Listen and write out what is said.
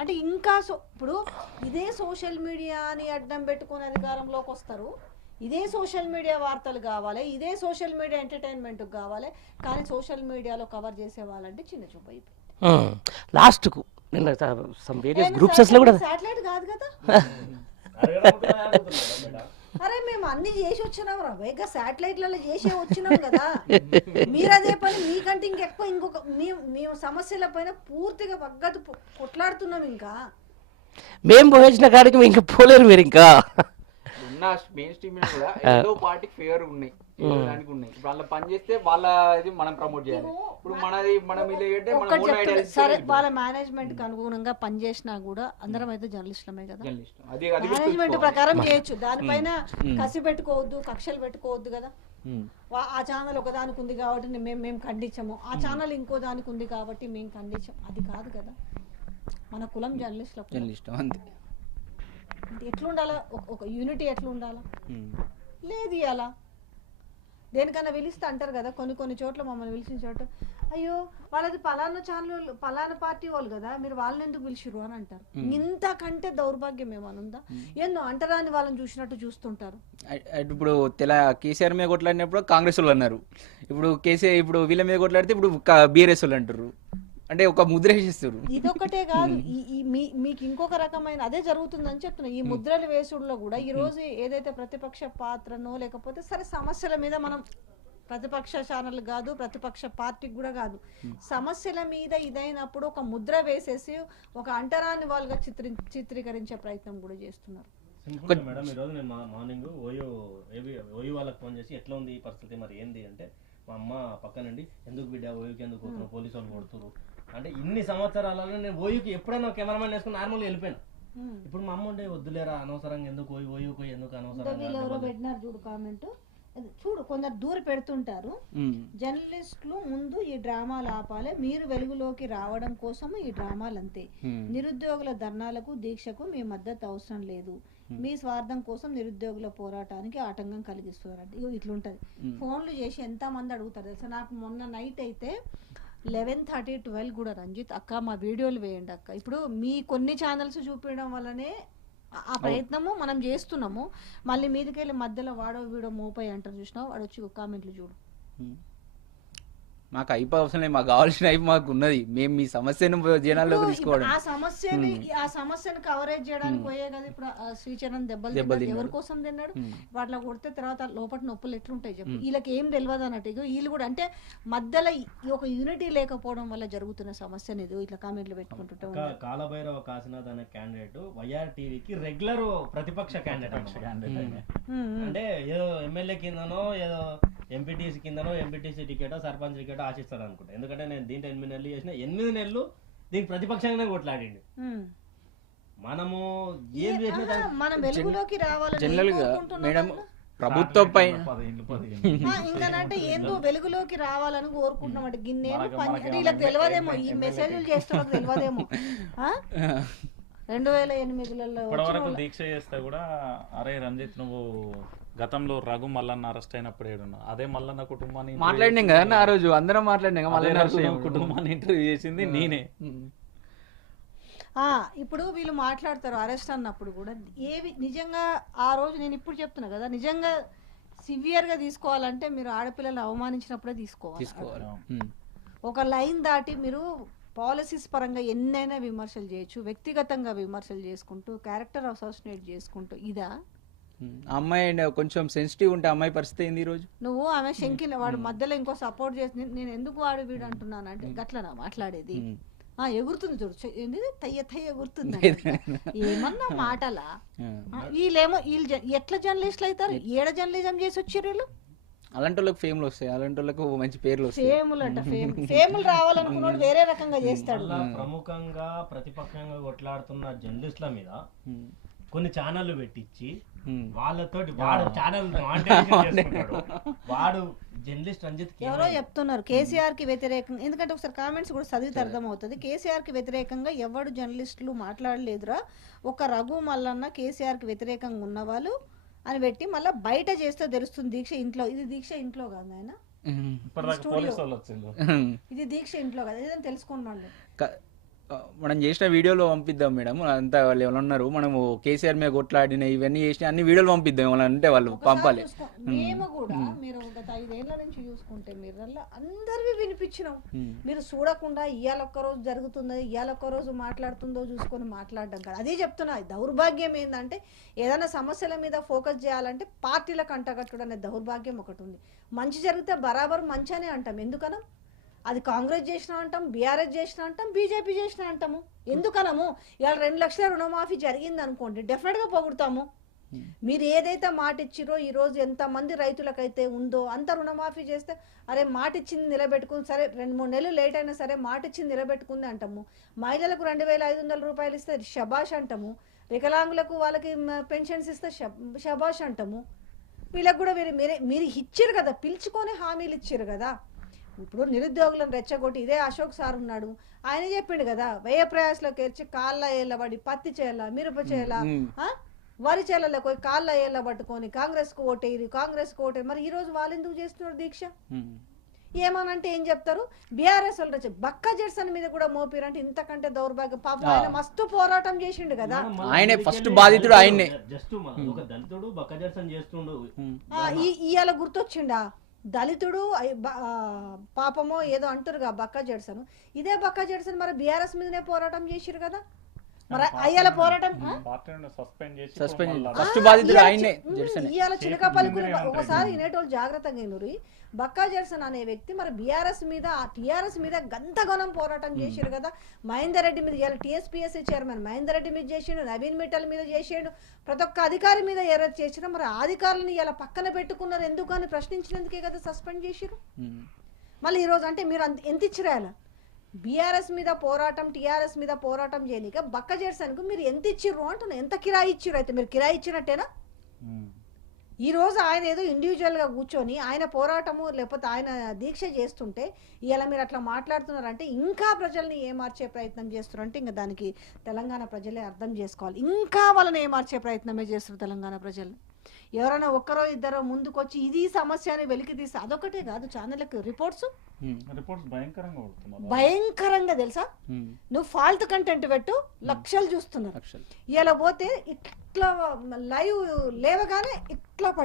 అంటే ఇంకా ఇప్పుడు ఇదే సోషల్ మీడియాని అడ్డం పెట్టుకుని అధికారంలోకి వస్తారు, ఇదే సోషల్ మీడియా వార్తలు కావాలి, ఇదే సోషల్ మీడియా ఎంటర్టైన్మెంట్ కావాలి, కానీ సోషల్ మీడియాలో కవర్ చేసే వాళ్ళంటే చిన్న చూపు అయిపోయింది. లాస్ట్కు నిన్న సమ్ వేరియస్ గ్రూప్సెస్లో కూడా శాటిలైట్ కాదు కదా. అరే మేము అన్ని చేసి వచ్చినాం రా ఇక శాటిలైట్లలో చేసే వచ్చినాం కదా. మీరు అదే పని మీకంటే ఇంకెక్కువ ఇంకొక మేము సమస్యల పైన పూర్తిగా పగ్గట్టు కొట్లాడుతున్నాం. ఇంకా మేము పోయించిన కాడికి ఇంకా పోలేరు మీరు. ఇంకా ఉన్న మెయిన్ స్ట్రీమ్ కూడా ఏదో పార్టీకి ఫేవర్ ఉన్నాయి, దానికి ఉన్నాయి. ఇప్పుడు వాళ్ళ పని చేస్తే వాళ్ళ ఇది మనం ప్రమోట్ చేయాలి. ఇప్పుడు మనది మనం ఇది సరే వాళ్ళ మేనేజ్మెంట్ కి అనుగుణంగా పనిచేసినా కూడా అందరం అయితే జర్నలిస్టులమే కదా. మేనేజ్మెంట్ ప్రకారం చేయొచ్చు, దానిపైన కసి పెట్టుకోవద్దు, కక్షలు పెట్టుకోవద్దు కదా. ఆ ఛానల్ ఒకదానికి ఉంది కాబట్టి మేము ఖండించము, ఆ ఛానల్ ఇంకో దానికి ఉంది కాబట్టి మేము ఖండించాం, అది కాదు కదా. మన కులం జర్నలిస్టులు అంతే. ఎట్లుండాలా, ఒక యూనిటీ ఎట్లుండాలా లేదు. అలా దేనికన్నా పిలిస్తే అంటారు కదా, కొన్ని చోట్ల మమ్మల్ని పిలిచిన చోట అయ్యో వాళ్ళది పలానా ఛానల్ పలానా పార్టీ వాళ్ళు కదా, మీరు వాళ్ళని ఎందుకు పిలిచిరు అని అంటారు. ఇంతకంటే దౌర్భాగ్యం ఏమనుందా? ఎన్నో అంటరాని వాళ్ళని చూసినట్టు చూస్తుంటారు. ఇప్పుడు కేసీఆర్ మీద కొట్లాడినప్పుడు కాంగ్రెస్ వాళ్ళు అన్నారు, ఇప్పుడు కేసీఆర్ ఇప్పుడు వీళ్ళ మీద కొట్లాడితే ఇప్పుడు బీఆర్ఎస్ వాళ్ళు అంటారు. అంటే ఒక ముద్ర వేసేస్తారు. ఇదొక్కటే కాదు, మీకు ఇంకొక రకమైన అదే జరుగుతుందని చెప్తున్నా. ఈ ముద్రలు వేసుడులో కూడా ఈ రోజు ఏదైతే ప్రతిపక్ష పాత్రనో లేకపోతే సరే సమస్యల మీద మనం ప్రతిపక్ష ఛానల్ కాదు, ప్రతిపక్ష పార్టీకి కూడా కాదు, సమస్యల మీద ఇదైనప్పుడు ఒక ముద్ర వేసేసి ఒక అంటరాని వాళ్ళుగా చిత్రీకరించే ప్రయత్నం కూడా చేస్తున్నారు. మేడం ఈరోజు నేను మార్నింగ్ ఓయూ వాళ్ళకి ఫోన్ చేసి ఎట్లా ఉంది ఈ పరిస్థితి మరి ఏంది అంటే, మా అమ్మ పక్కనండి ఎందుకు బిడ్డ ఓయూకి ఎందుకు పోతున్నావు, పోలీసు వాళ్ళు కొడుతురు అంటే ఇన్ని సంవత్సరాలలో నేను ఓయూకి ఎప్పుడైనా కెమెరామెన్ వేసుకుని నార్మల్గా వెళ్ళిపోయాను. ఇప్పుడు మా అమ్మ ఉండే వద్దులేరా అనవసరంగా ఎందుకు ఓయూకి ఎందుకు అనవసరంగా పెట్టినారు చూడు కామెంట్, చూడు కొందరు దూర పెడుతుంటారు. జర్నలిస్టులు ముందు ఈ డ్రామాలు ఆపాలి, మీరు వెలుగులోకి రావడం కోసం ఈ డ్రామాలు అంతే. నిరుద్యోగుల ధర్నాలకు దీక్షకు మీ మద్దతు అవసరం లేదు, మీ స్వార్థం కోసం నిరుద్యోగుల పోరాటానికి ఆటంకం కలిగిస్తున్నారంట. ఇట్లుంటది. ఫోన్లు చేసి ఎంత మంది అడుగుతారు తెలుసా. నాకు మొన్న నైట్ అయితే 11:30, 12 కూడా రంజిత్ అక్క మా వీడియోలు వేయండి అక్క. ఇప్పుడు మీ కొన్ని ఛానల్స్ చూపించడం వల్లనే ఆ ప్రయత్నము మనం చేస్తున్నాము. మళ్ళీ మీదకెళ్ళి మధ్యలో వాడో వీడో మోపై అంటారు చూసినావు, వాడు వచ్చి కామెంట్లు చూడు. మాకు అయిపోయి అవసరం లేదు, మాకు కావాల్సిన అయిపో మాకు ఉన్నది. మేము మీ సమస్యను జనాల్లోకి తీసుకోవడం, ఆ సమస్యను కవరేజ్ చేయడానికి పోయే కదా. ఇప్పుడు శ్రీచరణ్ దెబ్బలు ఎవరి కోసం తిన్నాడు, వాటిలో కొడితే తర్వాత లోపల నొప్పులు ఎట్లుంటాయి చెప్పు. వీళ్ళకి ఏం తెలియదు అన్నట్టు వీళ్ళు కూడా అంటే మధ్యలో ఒక యూనిటీ లేకపోవడం వల్ల జరుగుతున్న సమస్యని ఇట్లా కామెంట్లు పెట్టుకుంటుంటాం. కాలభైరవ కాశీనాథ్ అనే క్యాండిడేట్ వైఆర్ టీవీకి రెగ్యులర్ ప్రతిపక్ష క్యాండిడేట్ అంటే ఏదో ఎమ్మెల్యే కిందనో ఏదో ఎంపీటీసీ కిందనో ఎంపీటీసీ టికెటో సర్పంచ్ టికెటో ఆశిస్తాడు అనుకుంటా. ఎందుకంటే నేను దీంట్లో 8 నెలలు చేసిన, 8 నెలలు దీనికి ప్రతిపక్షంగానే కొట్లాడిండు. మనము ఏం చేసినా మనం వెలుగులోకి రావాలని జనరల్ గా మేడం ప్రభుత్వం పైన ఇంకనంటే ఏందో వెలుగులోకి రావాలని కోరుకుంటున్నాం. అంటే గిన్నె వీళ్ళకి తెలియదేమో, ఈ మెసేజ్లు చేస్తున్నా తెలియదేమో. 2008లో ఇప్పటివరకు దీక్ష చేస్తే కూడా అరే రంజిత్ నువ్వు గతంలో రఘు మల్లన్న అరెస్ట్ అయినప్పుడు ఏడున్నా అదే మల్లన్న కుటుంబాన్ని మాట్లాడినాం కదా ఆ రోజు, అందరం మాట్లాడినాం. మల్లన్న కుటుంబాన్ని ఇంటర్వ్యూ చేసింది నేనే. ఇప్పుడు వీళ్ళు మాట్లాడతారు అరెస్ట్ అన్నప్పుడు కూడా ఏవి నిజంగా ఆ రోజు నేను ఇప్పుడు చెప్తున్నా కదా, నిజంగా సివియర్ గా తీసుకోవాలంటే మీరు ఆడపిల్లలు అవమానించినప్పుడే తీసుకోవాలి. ఒక లైన్ దాటి మీరు పాలసీస్ పరంగా ఎన్నైనా విమర్శలు చేయొచ్చు, వ్యక్తిగతంగా విమర్శలు చేసుకుంటూ క్యారెక్టర్ అసోసియేట్ చేసుకుంటూ ఇదా. అమ్మాయి కొంచెం సెన్సిటివ్ ఉంటే అమ్మాయి పరిస్థితి ఏంది ఈ రోజు. నువ్వు ఆమె శంకిన వాడు మధ్యలో ఇంకో సపోర్ట్ చేసి నేను ఎందుకు వాడు వీడు అంటున్నాను అంటే గట్లనా మాట్లాడేది. ఎగురుతుంది చూడు, ఏంది తయ్య ఎగురుతుంది ఏమన్నా మాటలా. వీళ్ళేమో ఎట్లా జర్నలిస్టులు అవుతారు, ఏడ జర్నలిజం చేసి వచ్చారు వీళ్ళు. అలాంటి వాళ్ళకి ఫేమ్లు వస్తాయి, అలాంటి వాళ్ళకు మంచి పేర్లు వస్తాయి. ఫేములు రావాలనుకున్నాడు వేరే రకంగా చేస్తాడు. ప్రముఖంగా ప్రతిపక్షంగా కొట్లాడుతున్న జర్నలిస్టుల మీద కొన్ని ఛానళ్లు పెట్టించి వాళ్ళతోటి వాడు ఛానల్ వాడు జర్నలిస్ట్ రంజిత్ ఎవరో చెప్తున్నారు కేసీఆర్ కి వ్యతిరేకంగా. ఎందుకంటే ఒకసారి కామెంట్స్ కూడా చదివితే అర్థం అవుతుంది. కేసీఆర్ కి వ్యతిరేకంగా ఎవడు జర్నలిస్టులు మాట్లాడలేదురా, ఒక రఘు మల్లన్న కేసీఆర్ కి వ్యతిరేకంగా ఉన్నవాళ్ళు అని పెట్టి మళ్ళీ బయట చేస్తే తెలుస్తుంది దీక్ష ఇంట్లో. ఇది దీక్ష ఇంట్లో కాదు ఆయన, ఇది దీక్ష ఇంట్లో కాదు, ఏదైనా తెలుసుకోండి మళ్ళీ. మనం చేసిన వీడియోలో పంపిద్దాం మేడం, అంతా వాళ్ళు ఎవరు ఉన్నారు, మనము కేసీఆర్ మీద కొట్లాడిన ఇవన్నీ చేసిన అన్ని వీడియోలు పంపిద్దాం, ఏమైనా అంటే వాళ్ళు పంపాలి. మేము కూడా మీరు గత 5 ఏళ్ల నుంచి చూసుకుంటే మీరు అందరివి వినిపించినాం. మీరు చూడకుండా ఇవాళ ఒక్క రోజు జరుగుతుందో ఇవాళ ఒక్క రోజు మాట్లాడుతుందో చూసుకొని మాట్లాడడం కదా. అదే చెప్తున్నా, దౌర్భాగ్యం ఏంటంటే ఏదైనా సమస్యల మీద ఫోకస్ చేయాలంటే పార్టీలకు అంటగట్టుడు అనే దౌర్భాగ్యం ఒకటి ఉంది. మంచి జరిగితే బరాబర్ మంచి అనే అంటాం, ఎందుకనం? అది కాంగ్రెస్ చేసినా అంటాం, బీఆర్ఎస్ చేసినా అంటాం, బీజేపీ చేసినా అంటాము. ఎందుకనము? ఇవాళ 2 లక్షల రుణమాఫీ జరిగింది అనుకోండి, డెఫినెట్గా పొగుడుతాము. మీరు ఏదైతే మాట ఇచ్చిరో ఈరోజు ఎంతమంది రైతులకైతే ఉందో అంత రుణమాఫీ చేస్తే అరే మాట ఇచ్చింది నిలబెట్టుకుని, సరే 2-3 నెలలు లేట్ అయినా సరే మాట ఇచ్చింది నిలబెట్టుకుంది అంటాము. మహిళలకు 2,500 రూపాయలు ఇస్తే శబాష్ అంటాము. వికలాంగులకు వాళ్ళకి పెన్షన్స్ ఇస్తే శబాష్ అంటాము. వీళ్ళకి కూడా మీరు ఇచ్చారు కదా, పిలుచుకొని హామీలు ఇచ్చారు కదా. ఇప్పుడు నిరుద్యోగులను రెచ్చగొట్టి ఇదే అశోక్ సార్ ఉన్నాడు, ఆయన చెప్పిండు కదా, వ్యయ ప్రయాసలోకి వచ్చి కాళ్ళ ఏళ్ళబడి పత్తి చేయాల, మిరప చేయాల, వరి చేయాలకు పోయి కాళ్ళ ఏళ్ళ పట్టుకొని కాంగ్రెస్కు ఓటేరు, కాంగ్రెస్కు ఓటేరు. మరి ఈ రోజు వాళ్ళు ఎందుకు చేస్తున్నారు దీక్ష? ఏమనంటే ఏం చెప్తారు, బీఆర్ఎస్ వాళ్ళు వచ్చి బక్క జెర్సన్ మీద కూడా మోపిరంటే ఇంతకంటే దౌర్భాగ్యం. పాపం ఆయన మస్తు పోరాటం చేసిండు కదా, ఆయనే ఫస్ట్ బాధితుడు ఆయన్నే. జస్ట్ ఒక దళితుడు బక్క జెర్సన్ చేస్తుండు, ఇవాళ గుర్తొచ్చిండా దళితుడు పాపమో ఏదో అంటారుగా బక్క జెర్సన్. ఇదే బక్క జెర్సన్ మరి బీఆర్ఎస్ మీదనే పోరాటం చేసిరు కదా. మరి అయ్యాల పోరాటం ఫస్ట్ బాధితుడు ఆయన్నే. ఇవాళ చిలక పలుకులు ఒకసారి వినేటోళ్ళు జాగ్రత్తగా వినురి. బక్కా జెర్సన్ అనే వ్యక్తి మరి బీఆర్ఎస్ మీద టీఆర్ఎస్ మీద గంతగనం పోరాటం చేసారు కదా. మహేందర్ రెడ్డి మీద ఇవాళ టీఎస్పీఎస్సీ చైర్మన్ మహేందర్ రెడ్డి మీద చేసిండు, నవీన్ మిట్టల్ మీద చేసాడు, ప్రతి ఒక్క అధికారి మీద ఎర్రర్ చేసిన. మరి అధికారులను ఇలా పక్కన పెట్టుకున్నారు ఎందుకు అని ప్రశ్నించినందుకే కదా సస్పెండ్ చేసిరు. మళ్ళీ ఈరోజు అంటే మీరు ఎంత ఇచ్చిరాయాల? బీఆర్ఎస్ మీద పోరాటం టీఆర్ఎస్ మీద పోరాటం చేయనిక బక్క జెర్సన్కు మీరు ఎంత ఇచ్చిర్రు అంటున్నా. ఎంత కిరాయి ఇచ్చిర్రు? అయితే మీరు కిరాయి ఇచ్చినట్టేనా? ఈ రోజు ఆయన ఏదో ఇండివిజువల్గా కూర్చొని ఆయన పోరాటము లేకపోతే ఆయన దీక్ష చేస్తుంటే ఇలా మీరు అట్లా మాట్లాడుతున్నారంటే ఇంకా ప్రజల్ని ఏమార్చే ప్రయత్నం చేస్తున్నారంటే ఇంకా దానికి తెలంగాణ ప్రజలే అర్థం చేసుకోవాలి. ఇంకా వాళ్ళని ఏమార్చే ప్రయత్నమే చేస్తారు తెలంగాణ ప్రజలు. ఎవరైనా ఒక్కరో ఇద్దరో ముందుకొచ్చి ఇది సమస్య అని వెలికి తీస్తే అదొకటే కాదు, ఛానళ్ళకి రిపోర్ట్స్ భయంకరంగా తెలుసా. నువ్వు ఫాల్తు కంటెంట్ పెట్టు, లక్షలు చూస్తున్నారు. ఇలా పోతే ఇట్లా లైవ్ లేవగానే ఇట్లా